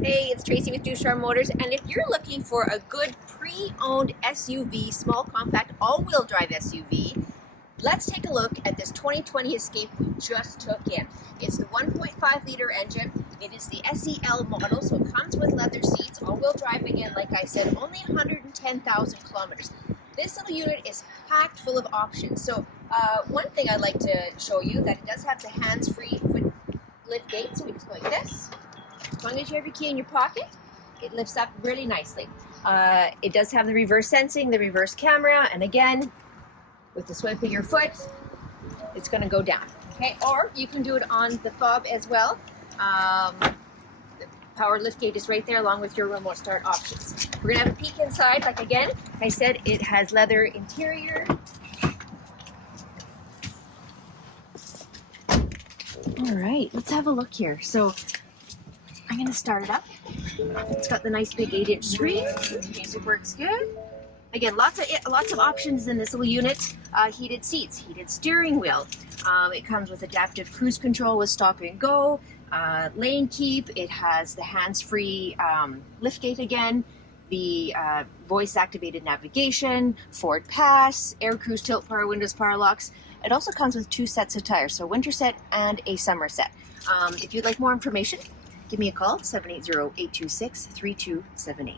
Hey, it's Tracy with Ducharme Motors, and if you're looking for a good pre-owned SUV, small compact all-wheel drive SUV, let's take a look at this 2020 Escape we just took in. It's the 1.5 liter engine. It is the SEL model, so it comes with leather seats, all-wheel drive again, like I said, only 110,000 kilometers. This little unit is packed full of options. So one thing I'd like to show you, that it does have the hands-free lift gate, so we just go like this. As long as you have your key in your pocket, it lifts up really nicely. It does have the reverse sensing, the reverse camera, and again, with the swipe of your foot, it's going to go down. Okay, or you can do it on the fob as well. The power lift gate is right there, along with your remote start options. We're going to have a peek inside. Like again, I said, it has leather interior. All right, let's have a look here. So I'm going to start it up. It's got the nice big 8-inch screen. Music works good. Again, lots of options in this little unit. Heated seats, heated steering wheel. It comes with adaptive cruise control with stop and go, lane keep. It has the hands-free liftgate again, the voice-activated navigation, FordPass, air cruise, tilt power, windows, power locks. It also comes with 2 sets of tires, so winter set and a summer set. If you'd like more information, give me a call, 780-826-3278.